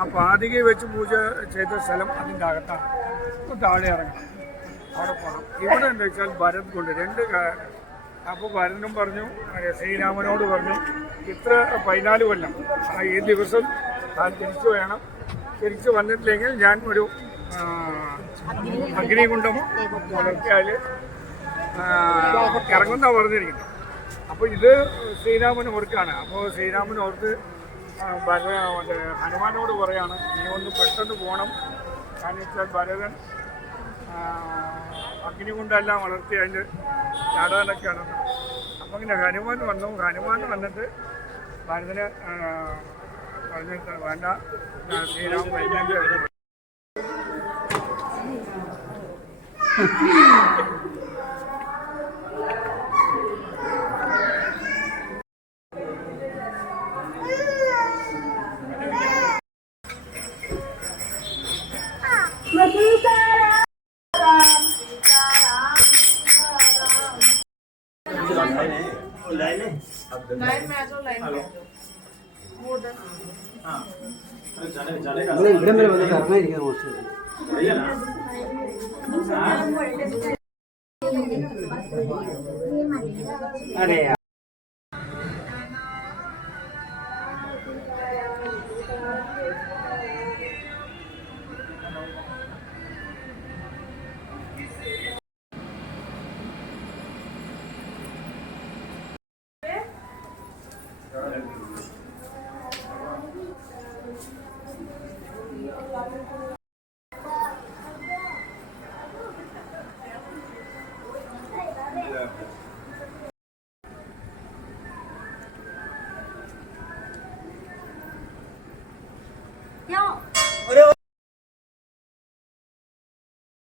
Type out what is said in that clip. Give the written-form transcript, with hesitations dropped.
ആ പാതിക വെച്ച് പൂജ ചെയ്ത സ്ഥലം അതിൻ്റെ അകത്താണ്. താഴെ ഇറങ്ങണം, അവിടെ പോകണം. ഇവിടെ എന്താ വെച്ചാൽ ഭരത് കൊണ്ട് അപ്പോൾ ഭരതനും പറഞ്ഞു, ശ്രീരാമനോട് പറഞ്ഞു, ഇത്ര 14 കൊല്ലം ഈ ദിവസം താൻ തിരിച്ചു വന്നിട്ടില്ലെങ്കിൽ ഞാൻ ഒരു അഗ്നികുണ്ഡം വളർത്തിയാൽ ഇറങ്ങുന്ന പറഞ്ഞിരിക്കുന്നത്. അപ്പോൾ ഇത് ശ്രീരാമന് ഓർക്കാണ്. അപ്പോൾ ശ്രീരാമൻ ഓർത്ത് ഹനുമാനോട് പറയാണ്, നീ ഒന്ന് പെട്ടെന്ന് പോകണം. കാരണം വെച്ചാൽ ഭരതൻ അഗ്നികുണ്ടെല്ലാം വളർത്തി അതിൻ്റെ ചാടാനൊക്കെയാണ്. അപ്പം ഇങ്ങനെ ഹനുമാൻ വന്നിട്ട് ഭരതന് പറഞ്ഞിട്ട് വേണ്ട, ശ്രീരാമൻ വൈകുന്നേരം ഇവിടെ വരെ വന്നിട്ട് ഇറങ്ങാതിരിക്കാൻ മോശം. അതെയാ ഒരു